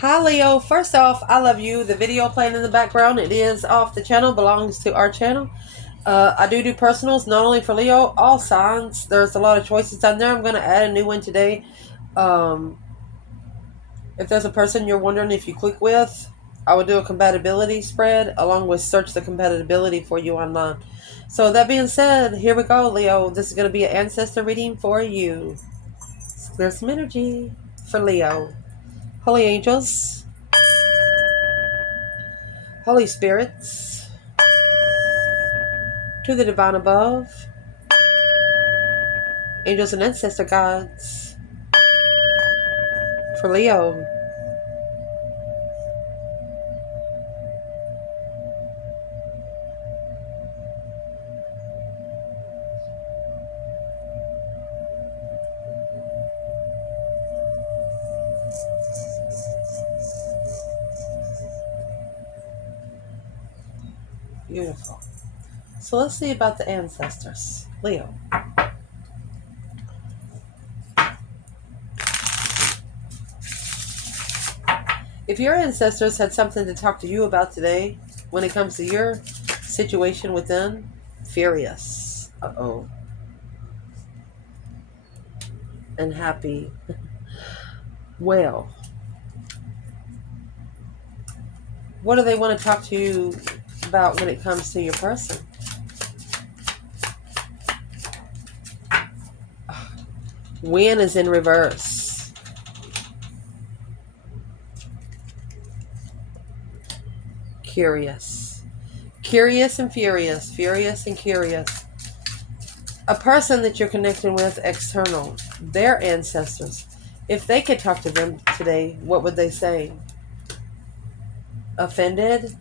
Hi Leo, first off, I love you. The video playing in the background, it is off the channel, belongs to our channel. I do personals, not only for Leo, all signs. There's a lot of choices on there. I'm going to add a new one today. Um, if there's a person you're wondering if you click with, I will do a compatibility spread along with search the compatibility for you online. So that being said, here we go, Leo. This is going to be an ancestor reading for you. There's some energy for Leo. Holy angels, Holy spirits, to the divine above, angels and ancestor gods, for Leo. Beautiful. So let's see about the ancestors. Leo. If your ancestors had something to talk to you about today when it comes to your situation with them, furious. Uh-oh. And happy. Well, what do they want to talk to you about when it comes to your person? When is in reverse. Curious. Curious and furious. Furious and curious. A person that you're connecting with external, their ancestors, if they could talk to them today, what would they say? Offended?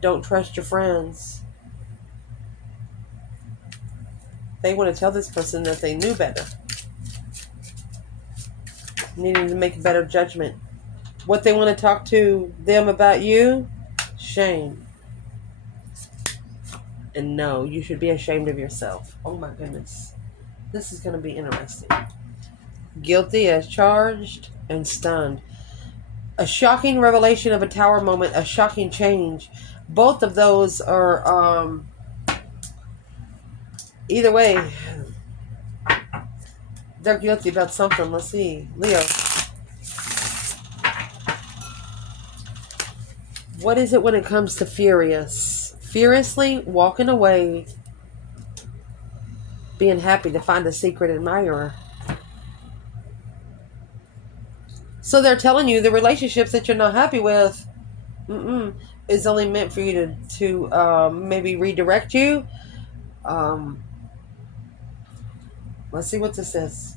Don't trust your friends. They want to tell this person that they knew better. Needing to make a better judgment. What they want to talk to them about you? Shame. And no, you should be ashamed of yourself. Oh my goodness. This is going to be interesting. Guilty as charged and stunned. A shocking revelation of a tower moment, a shocking change. Both of those are, either way, they're guilty about something. Let's see. Leo. What is it when it comes to furious? Furiously walking away, being happy to find a secret admirer. So they're telling you the relationships that you're not happy with is only meant for you to maybe redirect you. Let's see what this is.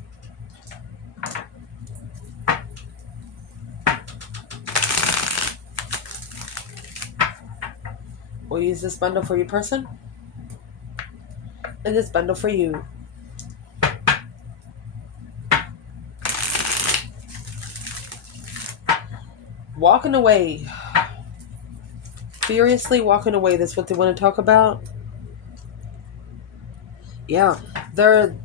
We'll use this bundle for your person and this bundle for you. Walking away. Furiously walking away. That's what they want to talk about. Yeah.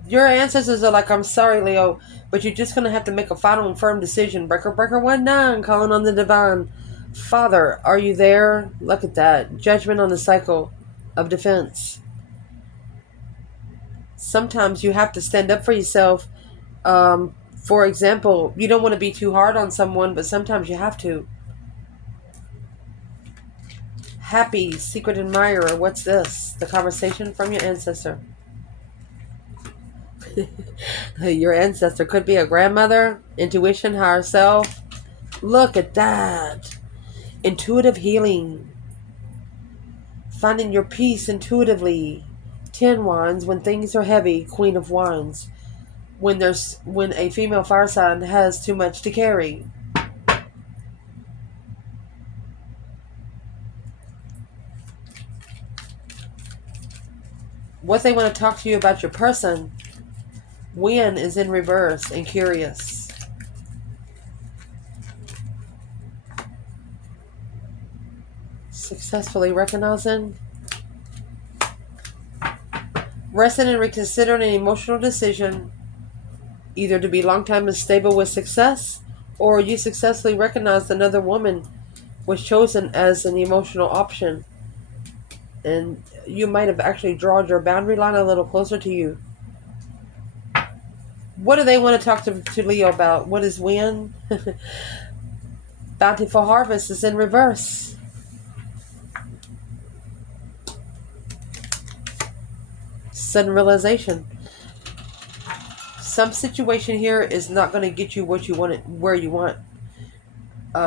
Your ancestors are like, I'm sorry, Leo, but you're just going to have to make a final and firm decision. Breaker 19, calling on the divine. Father, are you there? Look at that. Judgment on the cycle of defense. Sometimes you have to stand up for yourself. For example, you don't want to be too hard on someone, but sometimes you have to. Happy secret admirer. What's this? The conversation from your ancestor. Your ancestor could be a grandmother, intuition, higher self. Look at that. Intuitive healing. Finding your peace intuitively. 10 wands. When things are heavy, Queen of Wands. When a female fire sign has too much to carry. What they want to talk to you about your person. When is in reverse and curious. Successfully recognizing. Resting and reconsidering an emotional decision. Either to be long time and stable with success Or you successfully recognized another woman was chosen as an emotional option. And you might have actually drawn your boundary line a little closer to you. What do they want to talk to Leo about? What is wind? Bountiful harvest is in reverse. Sudden realization. Some situation here is not going to get you what you want, where you want.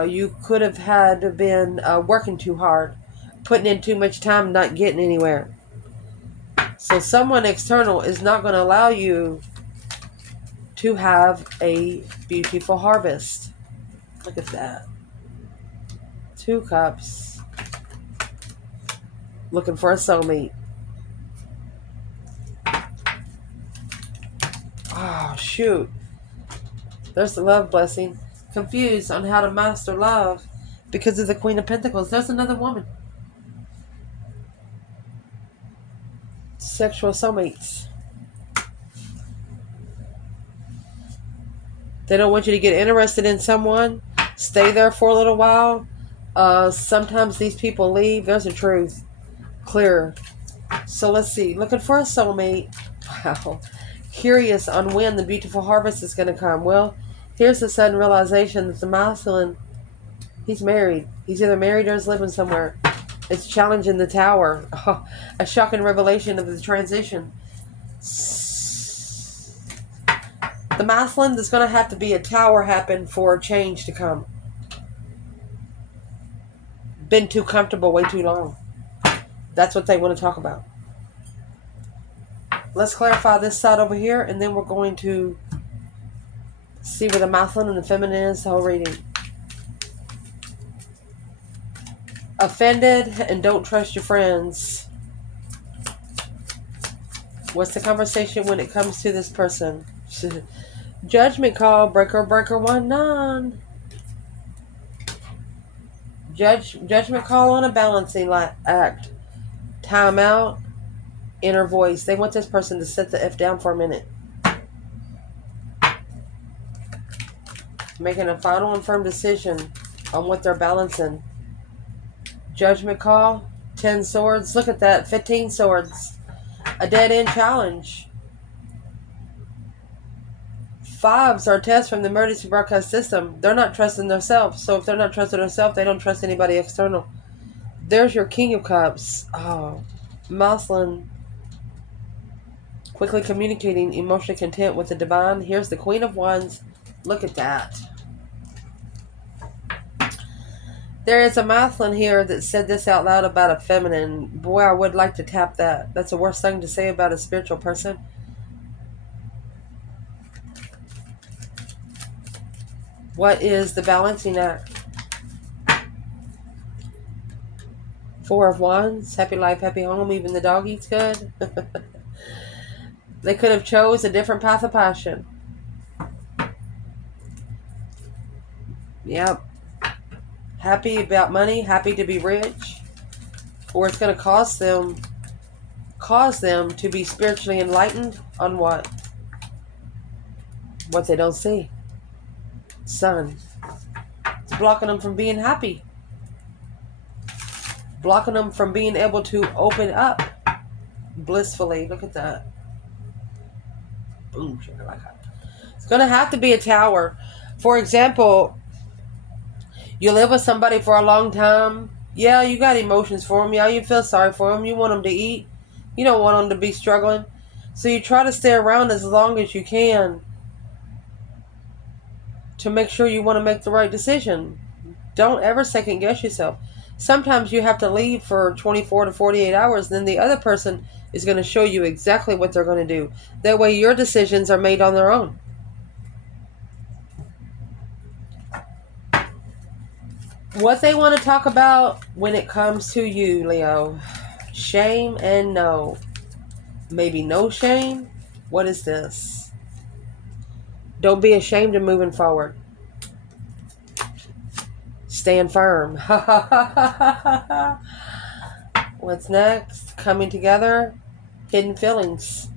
You could have had been working too hard, putting in too much time, not getting anywhere. So someone external is not going to allow you to have a beautiful harvest. Look at that. 2 cups. Looking for a soulmate. Oh, shoot. There's the love blessing. Confused on how to master love because of the Queen of Pentacles. There's another woman. Sexual soulmates. They don't want you to get interested in someone. Stay there for a little while. Sometimes these people leave. There's a truth. Clear. So let's see. Looking for a soulmate. Wow. Curious on when the beautiful harvest is going to come. Well, here's the sudden realization that the masculine, he's married. He's either married or is living somewhere. It's challenging the tower. Oh, a shocking revelation of the transition. The masculine, there's going to have to be a tower happen for change to come. Been too comfortable way too long. That's what they want to talk about. Let's clarify this side over here, and then we're going to see where the masculine and the feminine is, the whole reading. Offended and don't trust your friends. What's the conversation when it comes to this person? Judgment call, breaker 19. Judgment call on a balancing act. Time out. Inner voice. They want this person to sit the F down for a minute. Making a final and firm decision on what they're balancing. Judgment call. 10 swords. Look at that. 15 swords. A dead end challenge. 5s are tests from the emergency broadcast system. They're not trusting themselves. So if they're not trusting themselves, they don't trust anybody external. There's your King of Cups. Oh, masculine. Quickly communicating, emotionally content with the divine. Here's the Queen of Wands. Look at that. There is a masculine here that said this out loud about a feminine. Boy, I would like to tap that. That's the worst thing to say about a spiritual person. What is the balancing act? 4 of Wands. Happy life, happy home. Even the dog eats good. They could have chose a different path of passion. Yep. Happy about money, happy to be rich. Or it's going to cause them to be spiritually enlightened on what? What they don't see. Sun. It's blocking them from being happy. Blocking them from being able to open up blissfully. Look at that. Boom, sugar like that. It's going to have to be a tower. For example, you live with somebody for a long time. Yeah, you got emotions for them. Yeah, you feel sorry for them. You want them to eat. You don't want them to be struggling. So you try to stay around as long as you can to make sure you want to make the right decision. Don't ever second guess yourself. Sometimes you have to leave for 24 to 48 hours. Then the other person is going to show you exactly what they're going to do. That way your decisions are made on their own. What they want to talk about when it comes to you, Leo. Shame and no. Maybe no shame. What is this? Don't be ashamed of moving forward. Stand firm. What's next? Coming together. Hidden feelings.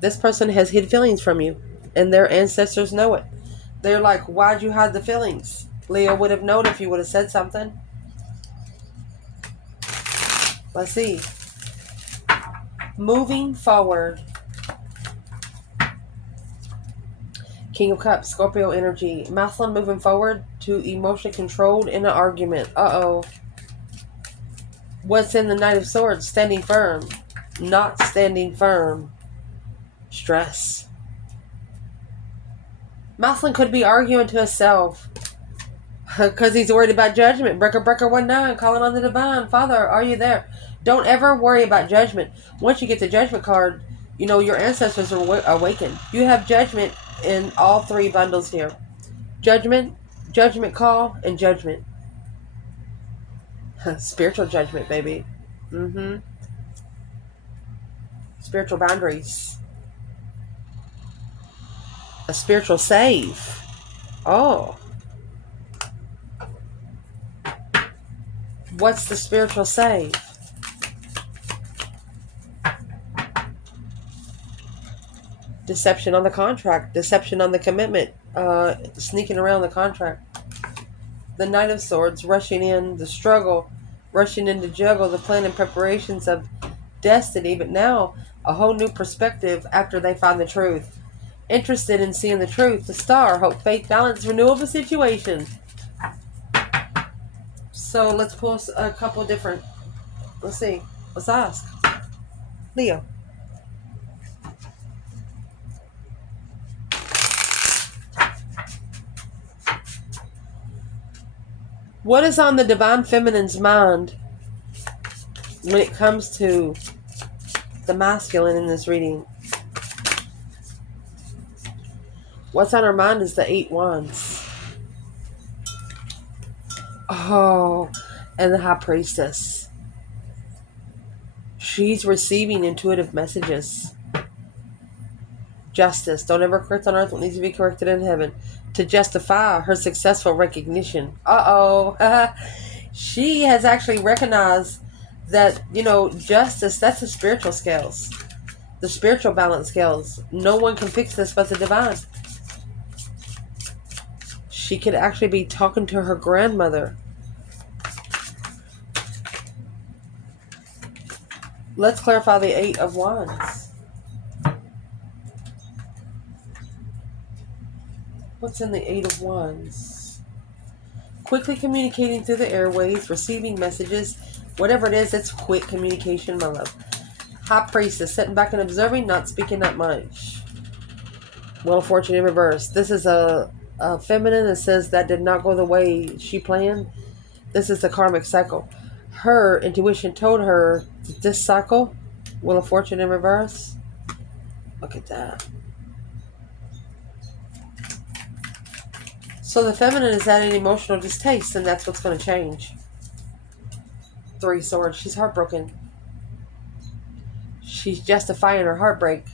This person has hidden feelings from you, and their ancestors know it. They're like, why'd you hide the feelings? Leo would have known if you would have said something. Let's see. Moving forward. King of Cups, Scorpio energy. Masculine moving forward to emotionally controlled in an argument. Uh-oh. What's in the Knight of Swords? Standing firm. Not standing firm. Stress. Masculine could be arguing to himself. Because he's worried about judgment. Breaker, breaker, 1-9. Calling on the divine. Father, are you there? Don't ever worry about judgment. Once you get the judgment card, you know, your ancestors are awakened. You have judgment in all 3 bundles here. Judgment, judgment call, and judgment. Spiritual judgment, baby. Spiritual boundaries. A spiritual save. Oh. What's the spiritual save? Deception on the contract. Deception on the commitment. Sneaking around the contract. The Knight of Swords. Rushing in. The struggle. Rushing in to juggle the plan and preparations of destiny. But now, a whole new perspective after they find the truth. Interested in seeing the truth. The Star. Hope, faith, balance, renewal of a situation. So let's pull a couple different. Let's see. Let's ask. Leo. What is on the Divine Feminine's mind when it comes to the masculine in this reading? What's on her mind is the 8 Wands. Oh, and the High Priestess. She's receiving intuitive messages. Justice. Don't ever correct on earth what needs to be corrected in heaven. To justify her successful recognition. Uh-oh. She has actually recognized that, you know, justice, that's the spiritual scales. The spiritual balance scales. No one can fix this but the divine. She could actually be talking to her grandmother. Let's clarify the 8 of Wands. What's in the 8 of Wands? Quickly communicating through the airways, receiving messages. Whatever it is, it's quick communication, my love. High Priestess, sitting back and observing, not speaking that much. Wheel of Fortune in reverse. This is a feminine that says that did not go the way she planned. This is the karmic cycle. Her intuition told her that this cycle, Wheel of Fortune in reverse. Look at that. So the feminine is at an emotional distaste, and that's what's going to change. 3 Swords. She's heartbroken. She's justifying her heartbreak.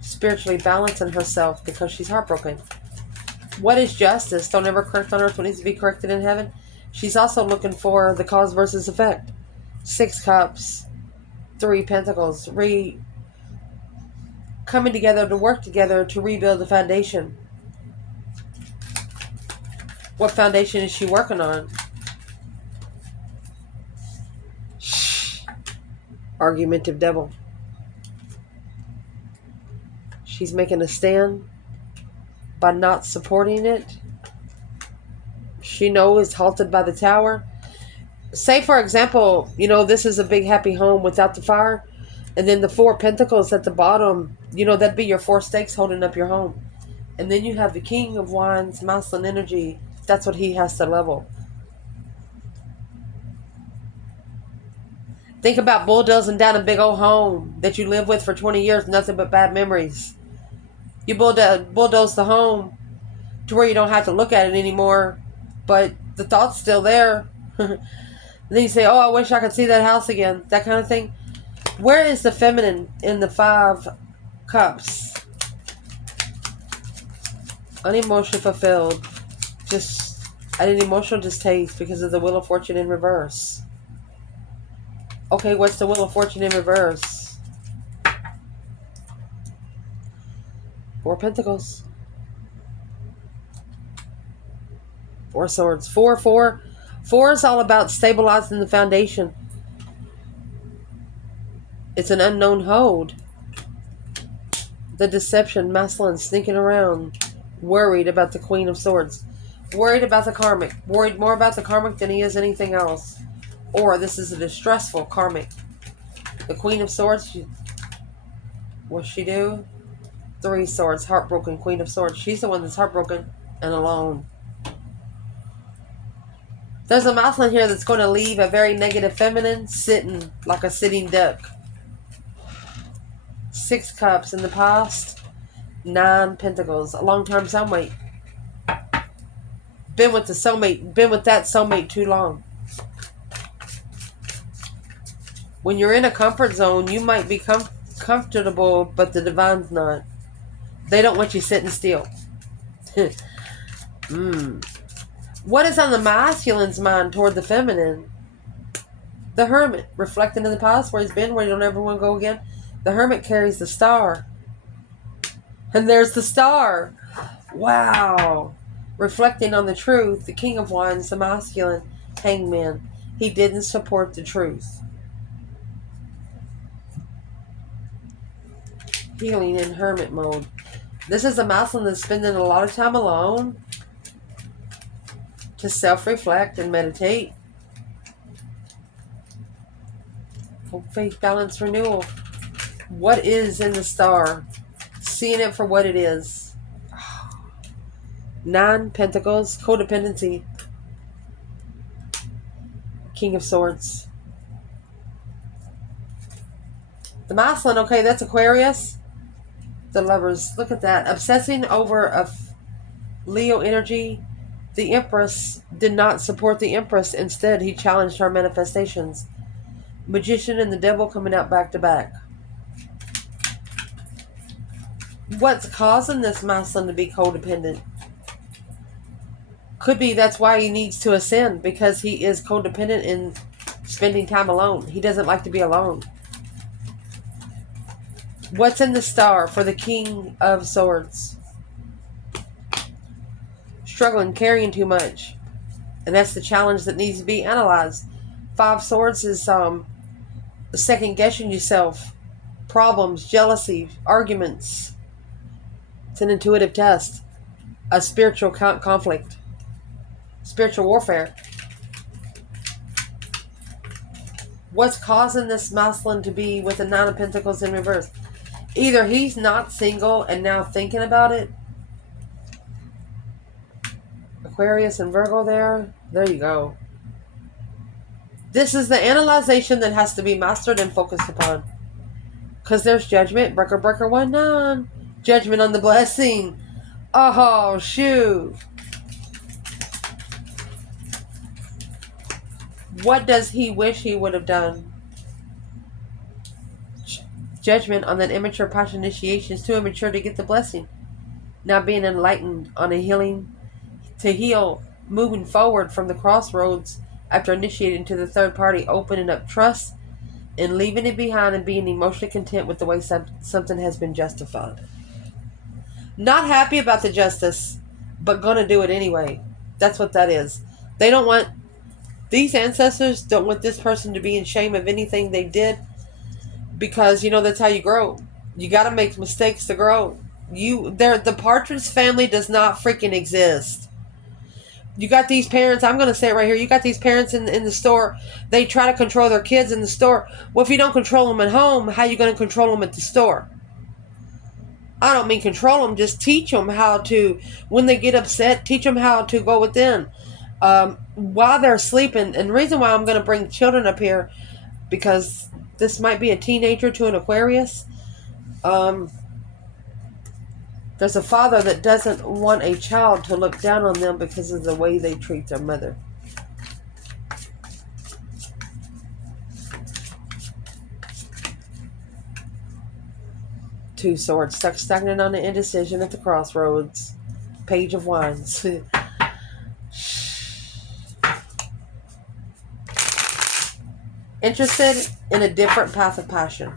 Spiritually balancing herself because she's heartbroken. What is justice? Don't ever correct on earth what needs to be corrected in heaven. She's also looking for the cause versus effect. 6 Cups. 3 Pentacles. Coming together to work together to rebuild the foundation. What foundation is she working on? Shh. Argumentative devil. She's making a stand by not supporting it. She knows it's halted by the Tower. Say, for example, you know, this is a big happy home without the fire. And then the 4 Pentacles at the bottom, you know, that'd be your 4 stakes holding up your home. And then you have the King of Wands, masculine energy. That's what he has to level. Think about bulldozing down a big old home that you live with for 20 years, nothing but bad memories. You bulldoze the home to where you don't have to look at it anymore, but the thought's still there. Then you say, oh, I wish I could see that house again. That kind of thing. Where is the feminine in the 5 Cups? Unemotionally fulfilled. Just at an emotional distaste because of the Wheel of Fortune in reverse. Okay, what's the Wheel of Fortune in reverse? Four Pentacles. Four Swords. Four is all about stabilizing the foundation. It's an unknown hold. The deception, masculine, sneaking around. Worried about the Queen of Swords. Worried about the karmic. Worried more about the karmic than he is anything else. Or this is a distressful karmic. The Queen of Swords, what's she do? Three Swords, heartbroken Queen of Swords. She's the one that's heartbroken and alone. There's a masculine here that's going to leave a very negative feminine sitting like a sitting duck. Six Cups in the past. Nine Pentacles. A long-term soulmate. Been with the soulmate. Been with that soulmate too long. When you're in a comfort zone, you might be comfortable, but the divine's not. They don't want you sitting still. What is on the masculine's mind toward the feminine? The Hermit, reflecting in the past where he's been, where you don't ever want to go again. The Hermit carries the star. And there's the star. Wow. Reflecting on the truth, the King of Wands, the masculine, Hangman. He didn't support the truth. Healing in hermit mode. This is a masculine that's spending a lot of time alone to self-reflect and meditate. Hope, faith, balance, renewal. What is in the star? Seeing it for what it is. Nine Pentacles. Codependency. King of Swords. The masculine, okay, that's Aquarius. The Lovers. Look at that. Obsessing over a Leo energy. The Empress did not support the Empress. Instead, he challenged her manifestations. Magician and the Devil coming out back to back. What's causing this masculine to be codependent? Could be that's why he needs to ascend, because he is codependent in spending time alone. He doesn't like to be alone. What's in the star for the King of Swords? Struggling, carrying too much. And that's the challenge that needs to be analyzed. Five Swords is second guessing yourself. Problems, jealousy, arguments. It's an intuitive test. A spiritual conflict. Spiritual warfare. What's causing this masculine to be with the Nine of Pentacles in reverse? Either he's not single and now thinking about it. Aquarius and Virgo there. There you go. This is the analyzation that has to be mastered and focused upon. Because there's judgment. Breaker, breaker, 1-9. Judgment on the blessing. Oh, shoot. What does he wish he would have done? Judgment on that immature passion initiation is too immature to get the blessing. Now being enlightened on a healing to heal, moving forward from the crossroads after initiating to the third party, opening up trust and leaving it behind and being emotionally content with the way something has been justified. Not happy about the justice, but gonna do it anyway. That's what that is. They don't want, these ancestors don't want this person to be in shame of anything they did, because, you know, that's how you grow. You got to make mistakes to grow. The Partridge family does not freaking exist. You got these parents, I'm going to say it right here, you got these parents in the store, they try to control their kids in the store. Well, if you don't control them at home, how are you going to control them at the store? I don't mean control them, just teach them how to, when they get upset, teach them how to go within. While they're sleeping, and the reason why I'm going to bring children up here, because this might be a teenager to an Aquarius. There's a father that doesn't want a child to look down on them because of the way they treat their mother. Two Swords, stuck stagnant on the indecision at the crossroads. Page of Wands. Interested in a different path of passion.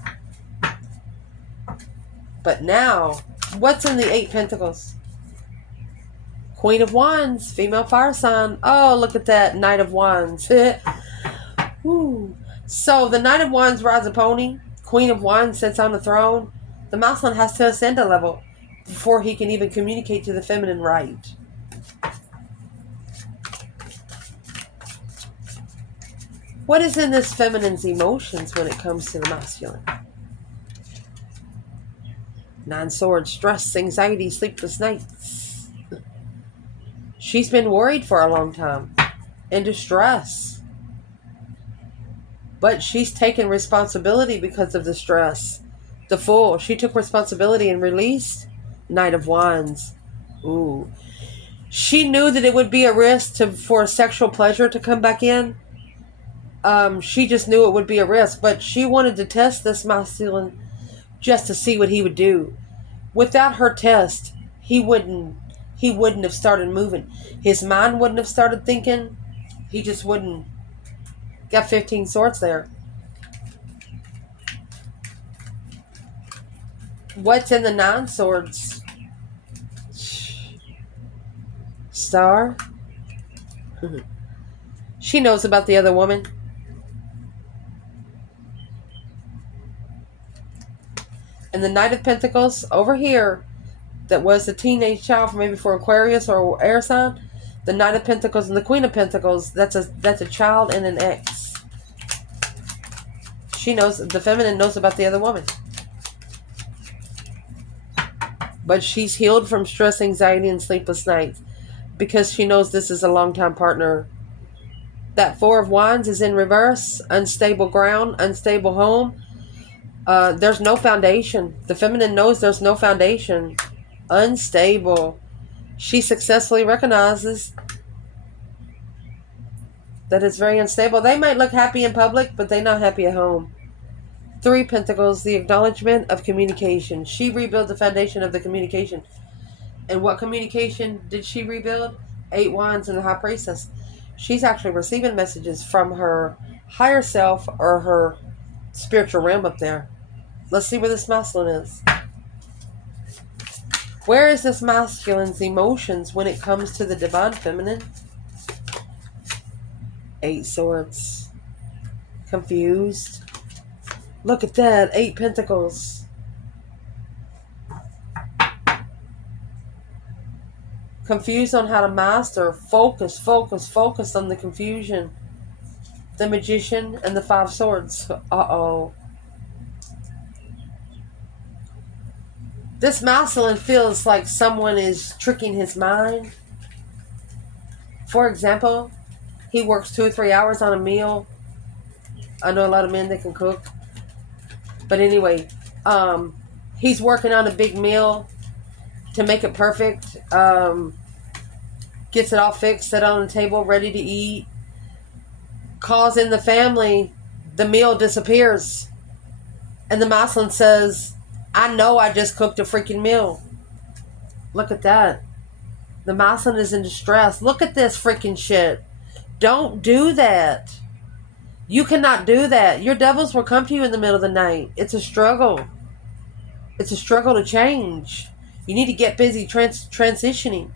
But now, What's in the Eight Pentacles? Queen of Wands, female fire sign. Oh, look at that. Knight of Wands. Ooh. So the Knight of Wands rides a pony. Queen of Wands sits on the throne. The masculine has to ascend a level before he can even communicate to the feminine right. What is in this feminine's emotions when it comes to the masculine? Nine Swords, stress, anxiety, sleepless nights. She's been worried for a long time, in distress. But she's taken responsibility because of the stress. The Fool, she took responsibility and released. Knight of Wands. Ooh. She knew that it would be a risk for sexual pleasure to come back in. She just knew it would be a risk, but she wanted to test this masculine just to see what he would do. Without her test, he wouldn't have started moving. His mind wouldn't have started thinking. He just wouldn't. Got 15 swords there. What's in the 9 swords? Star. She knows about the other woman. And the Knight of Pentacles over here, that was a teenage child from maybe for Aquarius or air sign. The Knight of Pentacles and the Queen of Pentacles, that's a child and an ex. She knows, the feminine knows about the other woman. But she's healed from stress, anxiety, and sleepless nights because she knows this is a long-time partner. That Four of Wands is in reverse, unstable ground, unstable home. There's no foundation. The feminine knows there's no foundation. Unstable. She successfully recognizes that it's very unstable. They might look happy in public, but they're not happy at home. 3 Pentacles, the acknowledgement of communication. She rebuilt the foundation of the communication. And what communication did she rebuild? 8 Wands and the High Priestess. She's actually receiving messages from her higher self or her spiritual realm up there. Let's see where this masculine is. Where is this masculine's emotions when it comes to the divine feminine? 8 Swords. Confused. Look at that. 8 Pentacles. Confused on how to master. Focus on the confusion. The Magician and the 5 Swords. Uh-oh. This masculine feels like someone is tricking his mind. For example, he works 2 or 3 hours on a meal. I know a lot of men that can cook. But anyway, he's working on a big meal to make it perfect. Gets it all fixed, set on the table, ready to eat. Calls in the family. The meal disappears. And the masculine says, I know I just cooked a freaking meal. Look at that. The masculine is in distress. Look at this freaking shit. Don't do that. You cannot do that. Your devils will come to you in the middle of the night. It's a struggle. It's a struggle to change. You need to get busy transitioning.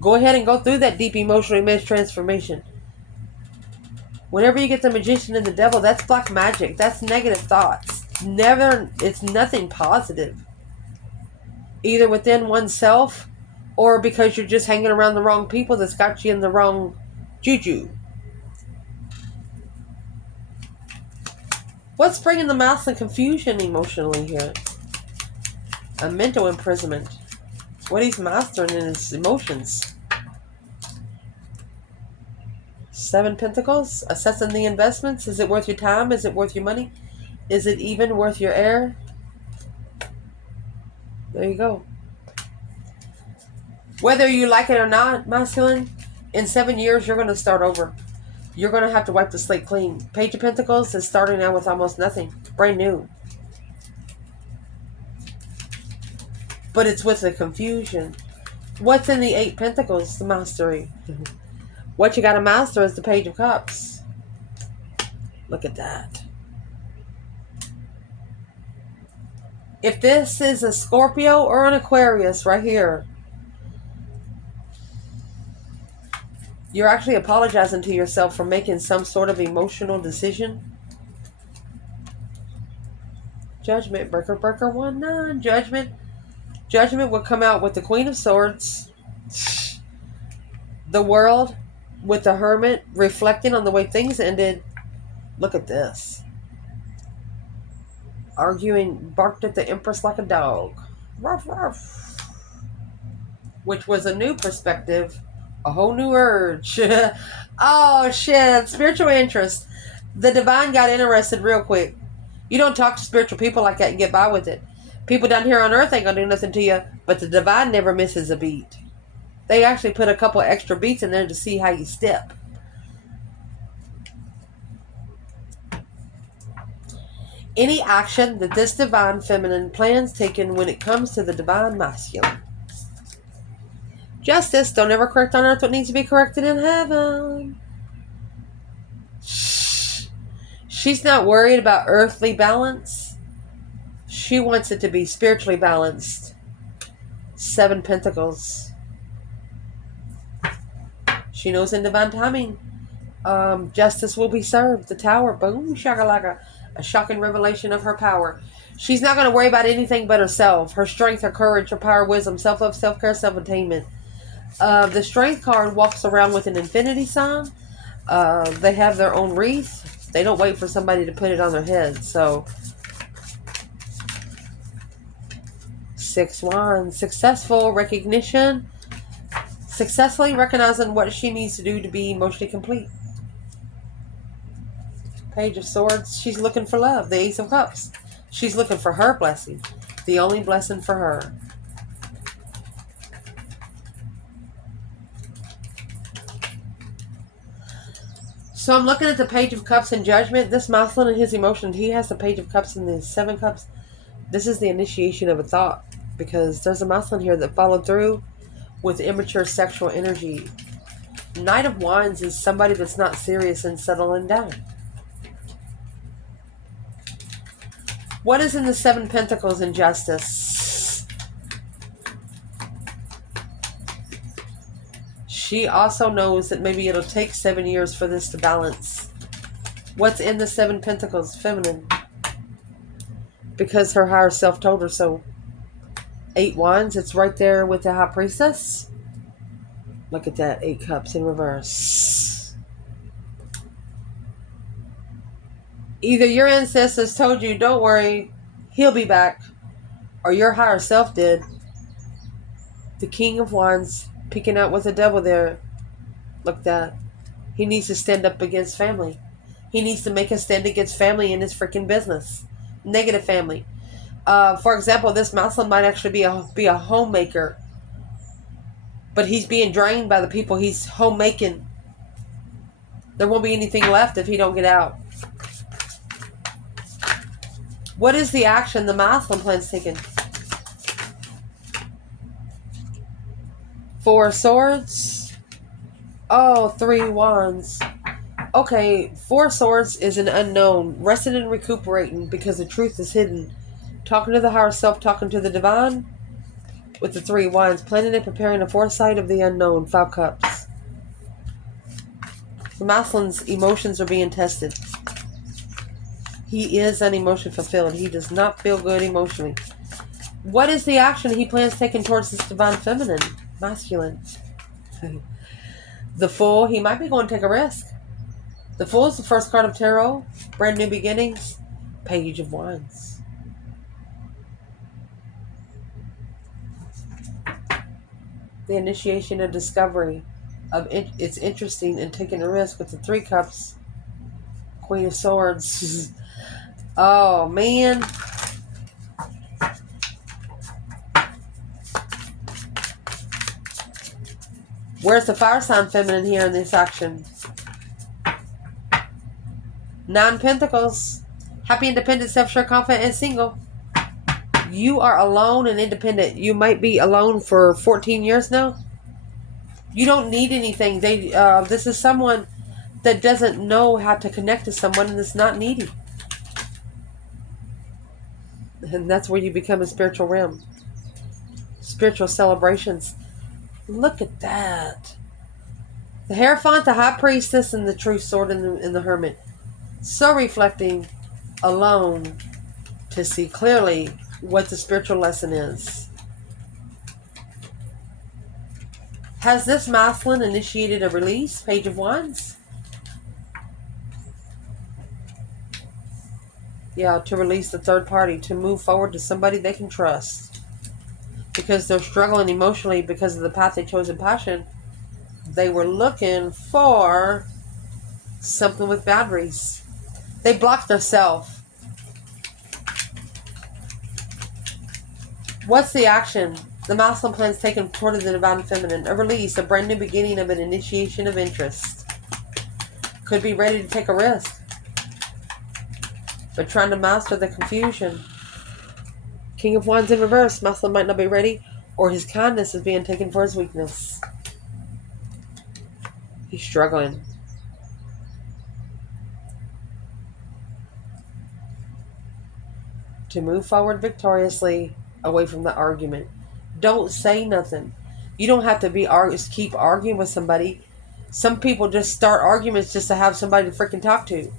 Go ahead and go through that deep emotional image transformation. Whenever you get the Magician and the Devil, that's black magic. That's negative thoughts. It's nothing positive. Either within oneself or because you're just hanging around the wrong people that's got you in the wrong juju. What's bringing the masculine confusion emotionally here? A mental imprisonment. What he's mastering in his emotions. 7 Pentacles. Assessing the investments. Is it worth your time? Is it worth your money? Is it even worth your air? There you go. Whether you like it or not, masculine, in 7 years, you're going to start over. You're going to have to wipe the slate clean. Page of Pentacles is starting out with almost nothing. Brand new. But it's with the confusion. What's in the 8 Pentacles? The mastery. What you got to master is the Page of Cups. Look at that. If this is a Scorpio or an Aquarius right here, you're actually apologizing to yourself for making some sort of emotional decision. Judgment, breaker, breaker, 1-9. Judgment. Judgment will come out with the Queen of Swords. The World with the Hermit, reflecting on the way things ended. Look at this. Arguing, barked at the Empress like a dog. Ruff, ruff. Which was a new perspective. A whole new urge. Oh, shit. Spiritual interest. The divine got interested real quick. You don't talk to spiritual people like that and get by with it. People down here on earth ain't gonna do nothing to you, but the divine never misses a beat. They actually put a couple extra beats in there to see how you step. Any action that this divine feminine plans taken when it comes to the divine masculine. Justice, don't ever correct on earth what needs to be corrected in heaven. She's not worried about earthly balance. She wants it to be spiritually balanced. 7 Pentacles. She knows in divine timing, justice will be served. The Tower, boom, shakalaka. A shocking revelation of her power. She's not going to worry about anything but herself. Her strength, her courage, her power, wisdom, self-love, self-care, self-attainment. The Strength card walks around with an infinity sign. They have their own wreath. They don't wait for somebody to put it on their head. So, 6 Wands. Successful recognition. Successfully recognizing what she needs to do to be emotionally complete. Page of Swords. She's looking for love. The Ace of Cups. She's looking for her blessing. The only blessing for her. So I'm looking at the Page of Cups in Judgment. This masculine and his emotion, he has the Page of Cups and the 7 Cups. This is the initiation of a thought. Because there's a masculine here that followed through with immature sexual energy. Knight of Wands is somebody that's not serious and settling down. What is in the 7 Pentacles in Justice? She also knows that maybe it'll take 7 years for this to balance. What's in the 7 Pentacles? Feminine. Because her higher self told her so. 8 Wands, it's right there with the High Priestess. Look at that, 8 Cups in reverse. Either your ancestors told you, don't worry, he'll be back. Or your higher self did. The King of Wands, peeking out with the devil there. Look at that. He needs to stand up against family. He needs to make a stand against family in his freaking business. Negative family. For example, this masculine might actually be a homemaker. But he's being drained by the people he's homemaking. There won't be anything left if he don't get out. What is the action the masculine plan's taking? 4 Swords. Oh, 3 Wands. Okay, 4 Swords is an unknown. Resting and recuperating because the truth is hidden. Talking to the higher self, talking to the divine. With the 3 Wands. Planning and preparing a foresight of the unknown. 5 Cups. The masculine's emotions are being tested. He is unemotion fulfilled. He does not feel good emotionally. What is the action he plans taking towards this divine feminine? Masculine. The Fool. He might be going to take a risk. The Fool is the first card of Taroh. Brand new beginnings. Page of Wands. The initiation of discovery. It's interesting and taking a risk with the 3 Cups. Queen of Swords. Oh, man. Where's the fire sign feminine here in this action? 9 Pentacles. Happy, independent, self-sure, confident, and single. You are alone and independent. You might be alone for 14 years now. You don't need anything. This is someone that doesn't know how to connect to someone and is not needy. And that's where you become a spiritual realm. Spiritual celebrations. Look at that. The Hierophant, the High Priestess, and the True Sword and the Hermit. So reflecting alone to see clearly what the spiritual lesson is. Has this masculine initiated a release? Page of Wands. Yeah, to release the third party, to move forward to somebody they can trust. Because they're struggling emotionally because of the path they chose in passion. They were looking for something with boundaries. They blocked themselves. What's the action? The masculine plans taken toward the divine feminine. A release, a brand new beginning of an initiation of interest. Could be ready to take a risk, but trying to master the confusion. King of Wands in reverse. Masculine might not be ready, or his kindness is being taken for his weakness. He's struggling. To move forward victoriously away from the argument. Don't say nothing. You don't have to keep arguing with somebody. Some people just start arguments just to have somebody to freaking talk to.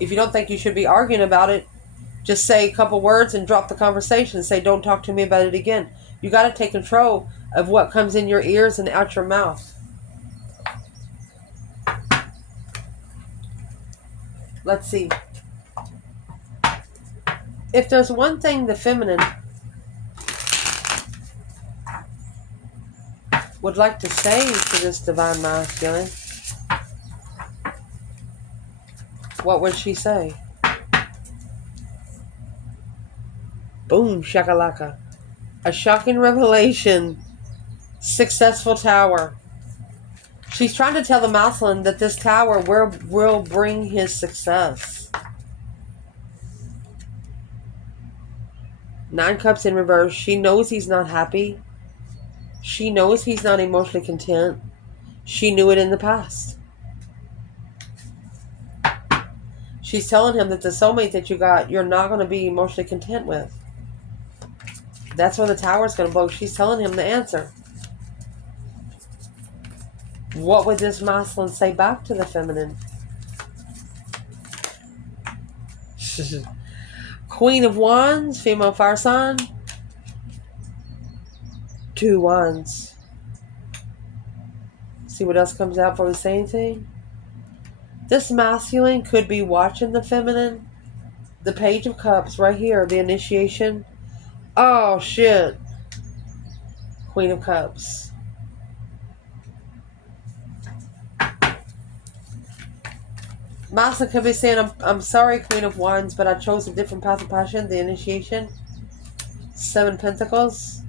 If you don't think you should be arguing about it, just say a couple words and drop the conversation. Say, don't talk to me about it again. You got to take control of what comes in your ears and out your mouth. Let's see. If there's one thing the feminine would like to say to this divine masculine, what would she say? Boom, shakalaka. A shocking revelation. Successful tower. She's trying to tell the masculine that this tower will bring his success. 9 cups in reverse. She knows he's not happy. She knows he's not emotionally content. She knew it in the past. She's telling him that the soulmate that you got, you're not going to be emotionally content with. That's where the tower's going to blow. She's telling him the answer. What would this masculine say back to the feminine? Queen of Wands, female fire sign. 2 wands. See what else comes out before we say anything. This masculine could be watching the feminine. The Page of Cups right here, the initiation. Oh, shit. Queen of Cups. Masculine could be saying, I'm sorry, Queen of Wands, but I chose a different path of passion, the initiation. 7 Pentacles.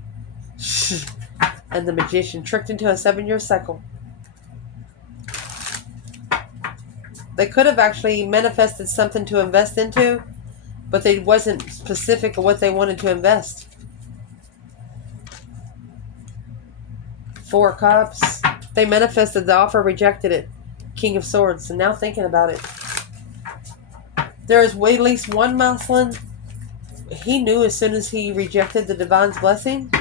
And the Magician, tricked into a 7-year cycle. They could have actually manifested something to invest into, but they wasn't specific of what they wanted to invest. 4 Cups. They manifested the offer, rejected it. King of Swords. And now thinking about it. There is at least one masculine. He knew as soon as he rejected the divine's blessing,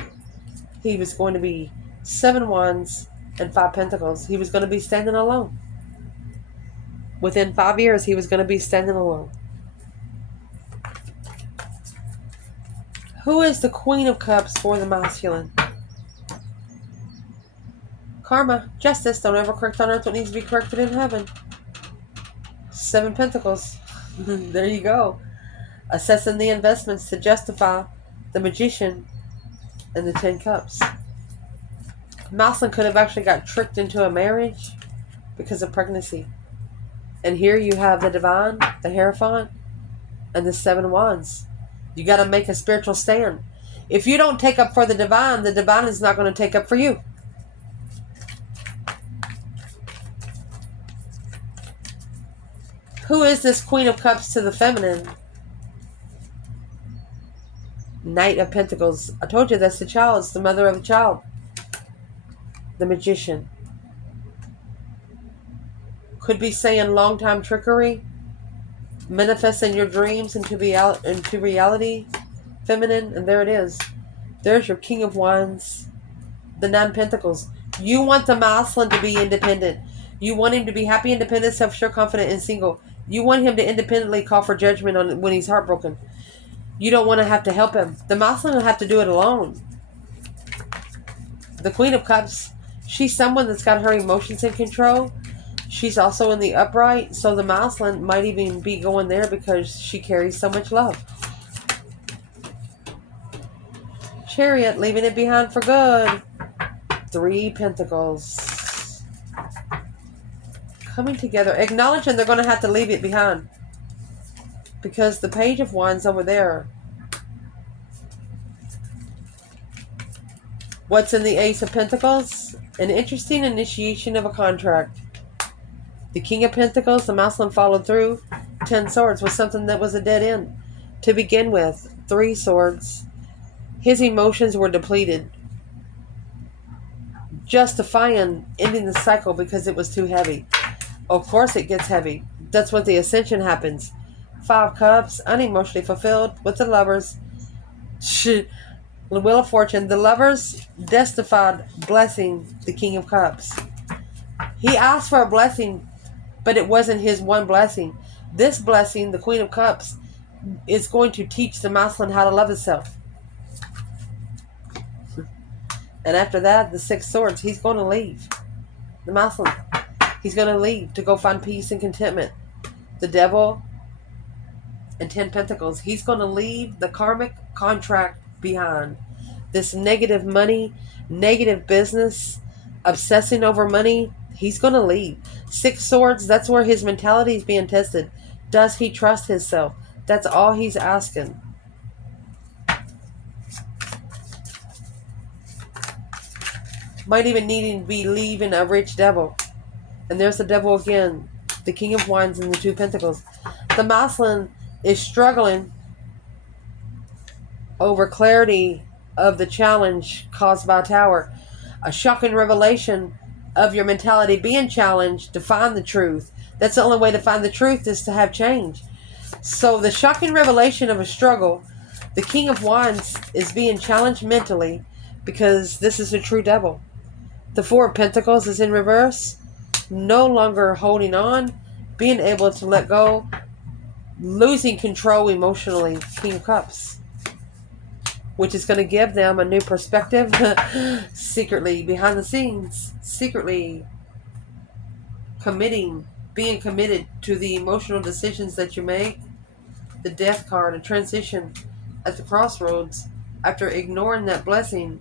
he was going to be 7 Wands and 5 Pentacles. He was going to be standing alone. Within 5 years, he was going to be standing alone. Who is the Queen of Cups for the masculine? Karma, justice, don't ever correct on earth what needs to be corrected in heaven. 7 Pentacles. There you go. Assessing the investments to justify the Magician and the 10 Cups. Masculine could have actually got tricked into a marriage because of pregnancy. And here you have the Divine, the Hierophant, and the 7 Wands. You got to make a spiritual stand. If you don't take up for the Divine is not going to take up for you. Who is this Queen of Cups to the feminine? Knight of Pentacles. I told you that's the child. It's the mother of the child. The Magician. Could be saying long-time trickery. Manifesting your dreams into reality. feminine, and there it is. There's your King of Wands, the Nine of Pentacles. You want the masculine to be independent. You want him to be happy, independent, self-sure, confident, and single. You want him to independently call for judgment on when he's heartbroken. You don't want to have to help him. The masculine will have to do it alone. The Queen of Cups, she's someone that's got her emotions in control. She's also in the upright, so the masculine might even be going there because she carries so much love. Chariot, leaving it behind for good. Three Pentacles. Coming together, acknowledging they're going to have to leave it behind. Because the Page of Wands over there. What's in the Ace of Pentacles? An interesting initiation of a contract. The King of Pentacles, the masculine followed through. 10 Swords was something that was a dead end. To begin with, 3 Swords. His emotions were depleted. Justifying ending the cycle because it was too heavy. Of course it gets heavy. That's what the ascension happens. 5 Cups, unemotionally fulfilled with the Lovers. The Wheel of Fortune. The Lovers testified blessing the King of Cups. He asked for a blessing, but it wasn't his one blessing. This blessing, the Queen of Cups, is going to teach the masculine how to love himself. And after that, the 6 Swords, he's going to leave. The masculine, he's going to leave to go find peace and contentment. The Devil and 10 Pentacles, he's going to leave the karmic contract behind. This negative money, negative business, obsessing over money, he's going to leave. 6 Swords, that's where his mentality is being tested. Does he trust himself? That's all he's asking. Might even needing to be leaving a rich devil. And there's the Devil again. The King of Wands and the 2 Pentacles. The masculine is struggling over clarity of the challenge caused by Tower. A shocking revelation of your mentality being challenged to find the truth. That's the only way to find the truth, is to have change. So the shocking revelation of a struggle, the King of Wands is being challenged mentally because this is a true devil. The 4 of Pentacles is in reverse. No longer holding on, being able to let go, losing control emotionally. King of Cups, which is going to give them a new perspective. Secretly, behind the scenes, secretly being committed to the emotional decisions that you make. The Death card, a transition at the crossroads after ignoring that blessing,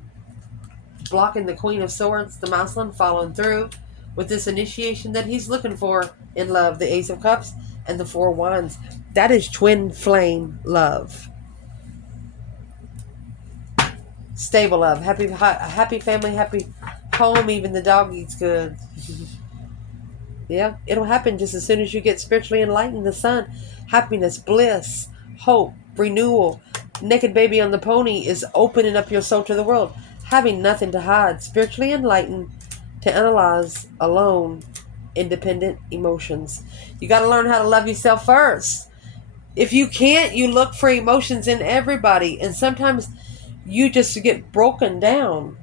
blocking the Queen of Swords, the masculine following through with this initiation that he's looking for in love. The Ace of Cups and the 4 Wands. That is twin flame love. Stable love. Happy family, happy home. Even the dog eats good. Yeah, it'll happen just as soon as you get spiritually enlightened. The sun, happiness, bliss, hope, renewal. Naked baby on the pony is opening up your soul to the world. Having nothing to hide. Spiritually enlightened to analyze alone independent emotions. You got to learn how to love yourself first. If you can't, you look for emotions in everybody. And sometimes you just get broken down.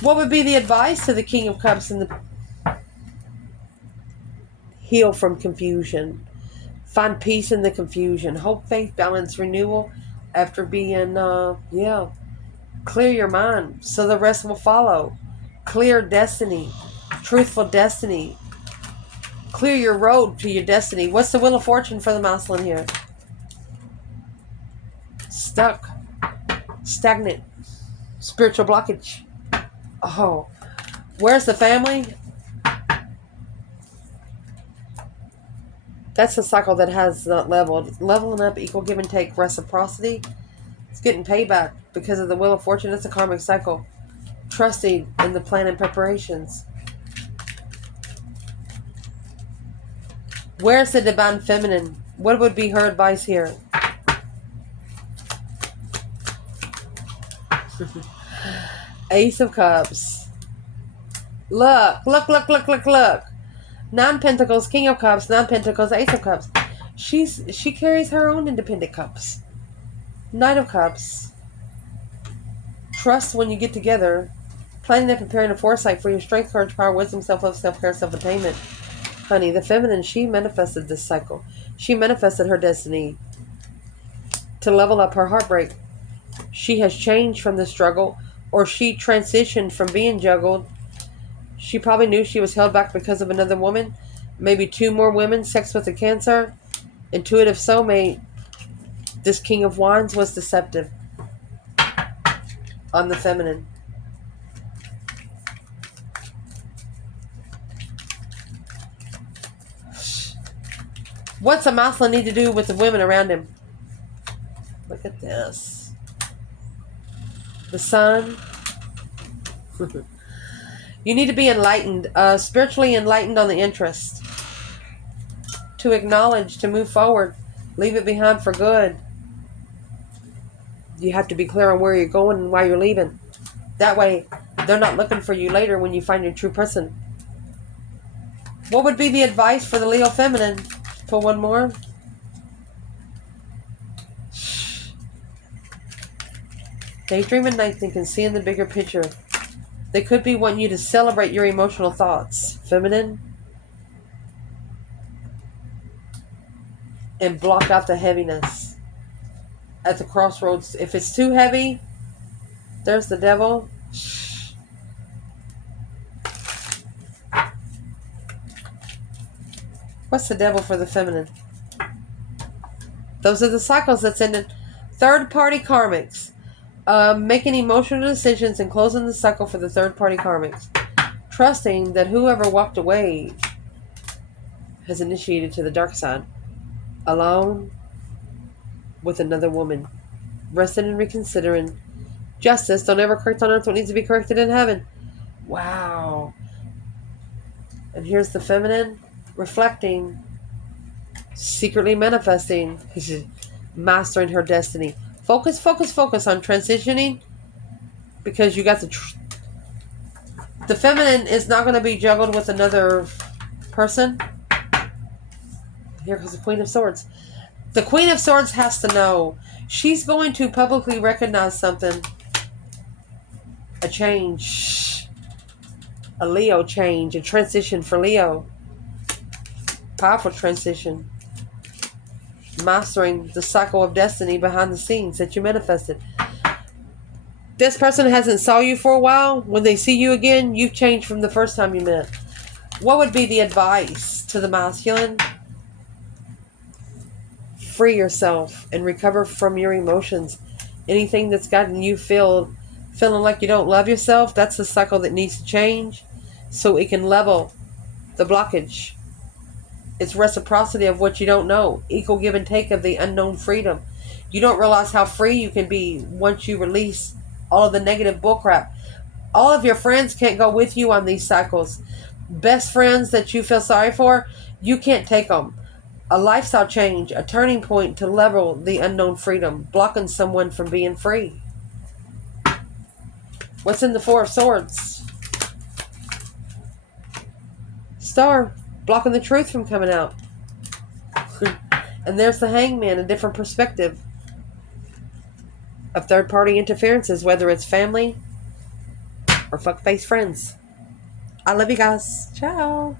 What would be the advice to the King of Cups and the heal from confusion? Find peace in the confusion. Hope, faith, balance, renewal. After being, clear your mind so the rest will follow. Clear destiny. Truthful destiny. Clear your road to your destiny. What's the Wheel of Fortune for the masculine here? Stuck. Stagnant. Spiritual blockage. Oh. Where's the family? That's a cycle that has not leveled. Leveling up, equal give and take, reciprocity. It's getting payback because of the Wheel of Fortune. It's a karmic cycle. Trusting in the plan and preparations. Where's the Divine Feminine? What would be her advice here? Ace of Cups. Look. 9 Pentacles, King of Cups, 9 Pentacles, Ace of Cups. She carries her own independent cups. Knight of Cups. Trust when you get together. Planning and preparing a foresight for your strength, courage, power, wisdom, self-love, self-care, self-attainment. Honey, the feminine, she manifested this cycle. She manifested her destiny to level up her heartbreak. She has changed from the struggle, or she transitioned from being juggled. She probably knew she was held back because of another woman, maybe two more women, sex with a Cancer, intuitive soulmate. This King of Wands was deceptive on the feminine. What's a masculine need to do with the women around him? Look at this. The Sun. You need to be enlightened, spiritually enlightened on the interest. To acknowledge, to move forward. Leave it behind for good. You have to be clear on where you're going and why you're leaving. That way, they're not looking for you later when you find your true person. What would be the advice for the Leo feminine? Pull one more. Daydream at night thinking, seeing the bigger picture. They could be wanting you to celebrate your emotional thoughts, feminine, and block out the heaviness. At the crossroads, if it's too heavy, there's the devil. What's the devil for the feminine? Those are the cycles that's ended. Third-party karmics. Making emotional decisions and closing the cycle for the third-party karmics. Trusting that whoever walked away has initiated to the dark side. Alone with another woman. Resting and reconsidering. Justice. Don't ever correct on earth what needs to be corrected in heaven. Wow. And here's the feminine. Reflecting. Secretly manifesting. Mastering her destiny. Focus, focus, focus on transitioning. Because you got the feminine is not going to be juggled with another person. Here comes the Queen of Swords. The Queen of Swords has to know. She's going to publicly recognize something. A change. A Leo change. A transition for Leo. Powerful transition. Mastering the cycle of destiny behind the scenes that you manifested. This person hasn't saw you for a while. When they see you again, you've changed from the first time you met. What would be the advice to the masculine? Free yourself and recover from your emotions. Anything that's gotten you feeling like you don't love yourself, that's the cycle that needs to change so it can level the blockage. It's reciprocity of what you don't know. Equal give and take of the unknown freedom. You don't realize how free you can be once you release all of the negative bullcrap. All of your friends can't go with you on these cycles. Best friends that you feel sorry for, you can't take them. A lifestyle change, a turning point to level the unknown freedom, blocking someone from being free. What's in the Four of Swords? Star, blocking the truth from coming out. And there's the Hangman, a different perspective of third-party interferences, whether it's family or fuck-face friends. I love you guys. Ciao.